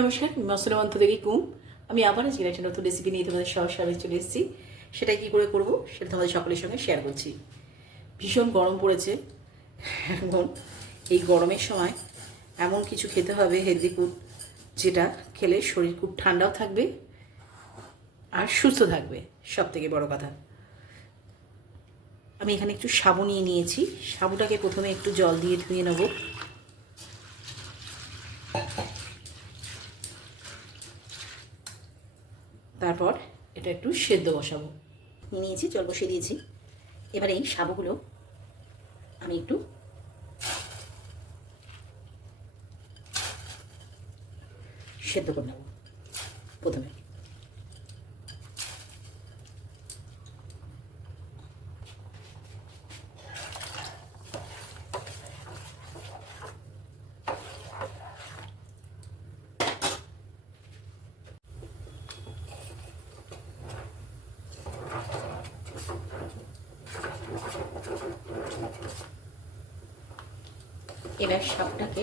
নমস্কার, মশলাবন্ত থেকে কুম। আমি আবার আজকে একটা নতুন রেসিপি নিয়ে তোমাদের সামনে চলে এসেছি। সেটা কী করে করবো সেটা তোমাদের সকলের সঙ্গে শেয়ার করছি। ভীষণ গরম পড়েছে এখন। এই গরমের সময় এমন কিছু খেতে হবে হেলদি ফুড, যেটা খেলে শরীর খুব ঠান্ডাও থাকবে আর সুস্থ থাকবে। সব থেকে বড় কথা, আমি এখানে একটু সাবু নিয়ে নিয়েছি। সাবুটাকে প্রথমে একটু জল দিয়ে ধুয়ে নেব। তারপর এটা একটু সেদ্ধ বসাবো। নিয়ে নিয়েছি, জল বসিয়ে দিয়েছি। এবার এই সাবুগুলো আমি একটু সেদ্ধ করে নেব প্রথমে। এবার সাবুটাকে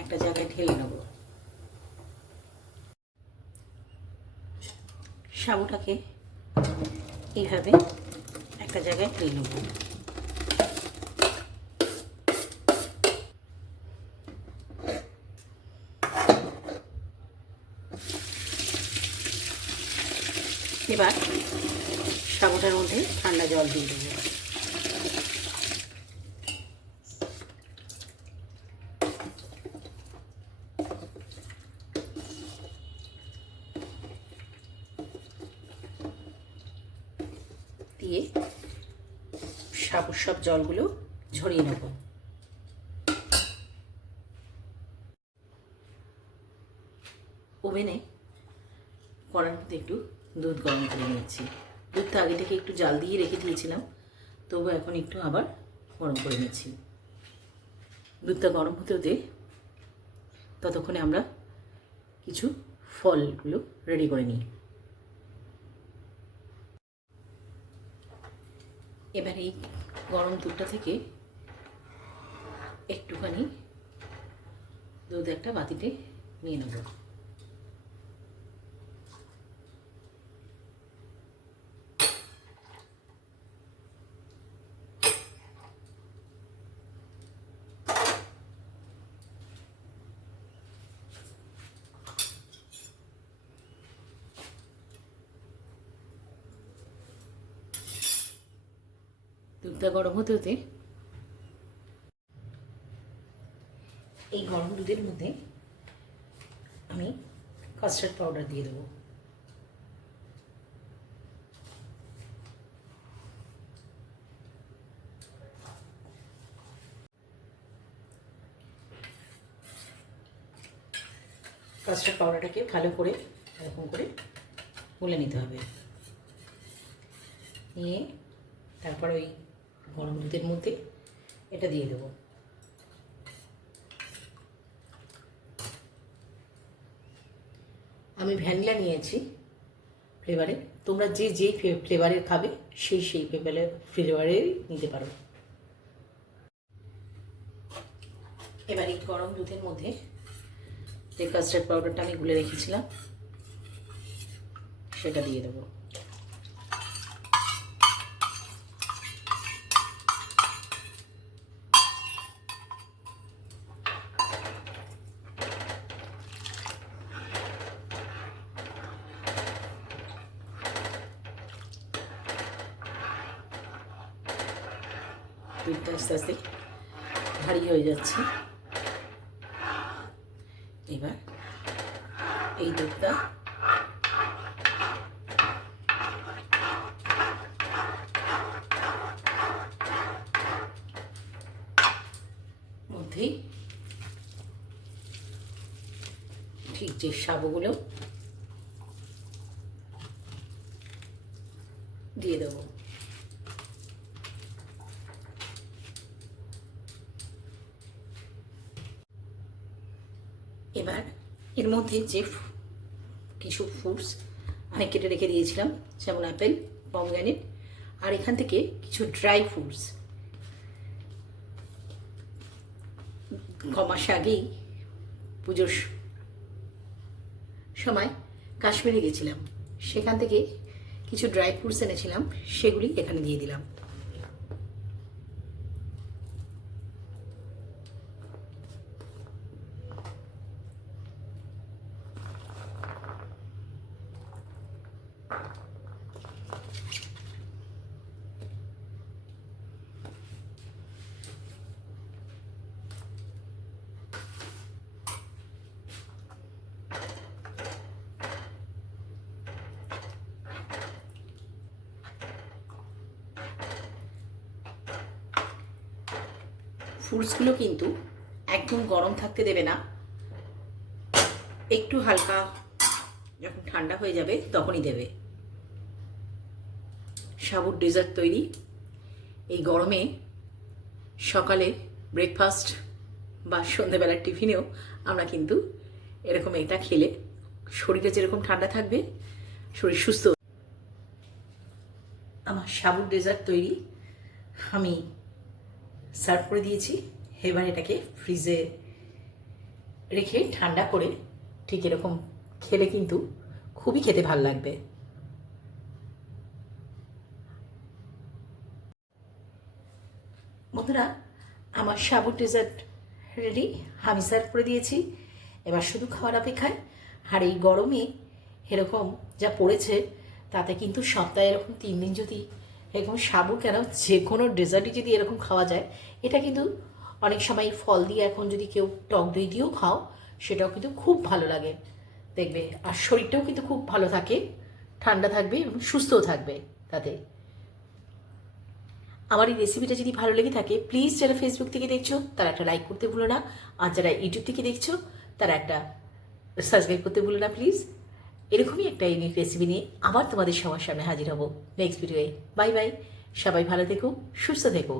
একটা জায়গায় ঢেলে নেব। সাবুটাকে এইভাবে একটা জায়গায় ঢেলে নেব। এবার সাবুটার মধ্যে ঠান্ডা জল দিয়ে দেবো। দিয়ে সাবুর সব জলগুলো ঝরিয়ে নেব। ওভেনে কড়ার মধ্যে একটু দুধ গরম করে নিচ্ছি। দুধটা আগে থেকে একটু জাল দিয়ে রেখে দিয়েছিলাম, তবু এখন একটু আবার গরম করে নিচ্ছি। দুধটা গরম হতে হতে ততক্ষণে আমরা কিছু ফলগুলো রেডি করে নিই। এবার এই গরম দুধটা থেকে একটুখানি দুধ একটা বাটিতে নিয়ে নেব। দুধটা গরম হতে হতে এই গরম দুধের মধ্যে আমি কাস্টার্ড পাউডার দিয়ে দেবো। কাস্টার্ড পাউডারটাকে ভালো করে এরকম করে গুলে নিতে হবে। নিয়ে তারপর ওই গরম দুধের মধ্যে এটা দিয়ে দেবো। আমি ভ্যানিলা নিয়েছি ফ্লেভারে। তোমরা যে যেই ফ্লেভারের খাবে সেই ফ্লেভারের নিতে পারো। এবার এই গরম দুধের মধ্যে যে কাস্টার্ড পাউডারটা আমি গুলে রেখেছিলাম সেটা দিয়ে দেবো। দুধটা আস্তে আস্তে ভারী হয়ে যাচ্ছে। এবার এই দুধটা মধ্যেই ঠিক যে সাবুগুলো দিয়ে দেবো। এবার এর মধ্যে যে কিছু ফ্রুটস আমি কেটে রেখে দিয়েছিলাম, যেমন অ্যাপেল, পমগ্রানেট, আর এখান থেকে কিছু ড্রাই ফ্রুটস কমাস আগেই পুজোর সময় কাশ্মীরে গেছিলাম, সেখান থেকে কিছু ড্রাই ফ্রুটস এনেছিলাম, সেগুলি এখানে দিয়ে দিলাম। ফ্রুটসগুলো কিন্তু একদম গরম থাকতে দেবে না, একটু হালকা যখন ঠান্ডা হয়ে যাবে তখনই দেবে। সাবুর ডেজার্ট তৈরি। এই গরমে সকালে ব্রেকফাস্ট বা সন্ধ্যেবেলার টিফিনেও আমরা কিন্তু এরকম এটা খেলে শরীরে যেরকম ঠান্ডা থাকবে, শরীর সুস্থ। আমার সাবুর ডেজার্ট তৈরি, আমি সার্ভ করে দিয়েছি। এবার এটাকে ফ্রিজে রেখে ঠান্ডা করে ঠিক এরকম খেলে কিন্তু খুবই খেতে ভালো লাগবে। বন্ধুরা, আমার সাবুর ডেজার্ট রেডি, আমি সার্ভ করে দিয়েছি। এবার শুধু খাওয়ার অপেক্ষায়। আর এই গরমে এরকম যা পড়েছে, তাতে কিন্তু সপ্তাহে এরকম 3 দিন যদি এরকম সাবু কেন, যে কোনো ডেজার্টই যদি এরকম খাওয়া যায়, এটা কিন্তু অনেক সময় ফল দিয়ে এখন যদি কেউ টক দই দিয়েও খাও, সেটাও কিন্তু খুব ভালো লাগে দেখবে। আর শরীরটাও কিন্তু খুব ভালো থাকে, ঠান্ডা থাকবে এবং সুস্থও থাকবে তাতে। আমার এই রেসিপিটা যদি ভালো লেগে থাকে, প্লিজ যারা ফেসবুক থেকে দেখছো তারা একটা লাইক করতে ভুলো না, আর যারা ইউটিউব থেকে দেখছো তারা একটা সাবস্ক্রাইব করতে ভুলো না প্লিজ। এরকমই একটা ইউনিক রেসিপি নিয়ে আবার তোমাদের সবার সামনে হাজির হব নেক্সট ভিডিওয়ে। বাই বাই, সবাই ভালো থেকো, সুস্থ থেকো।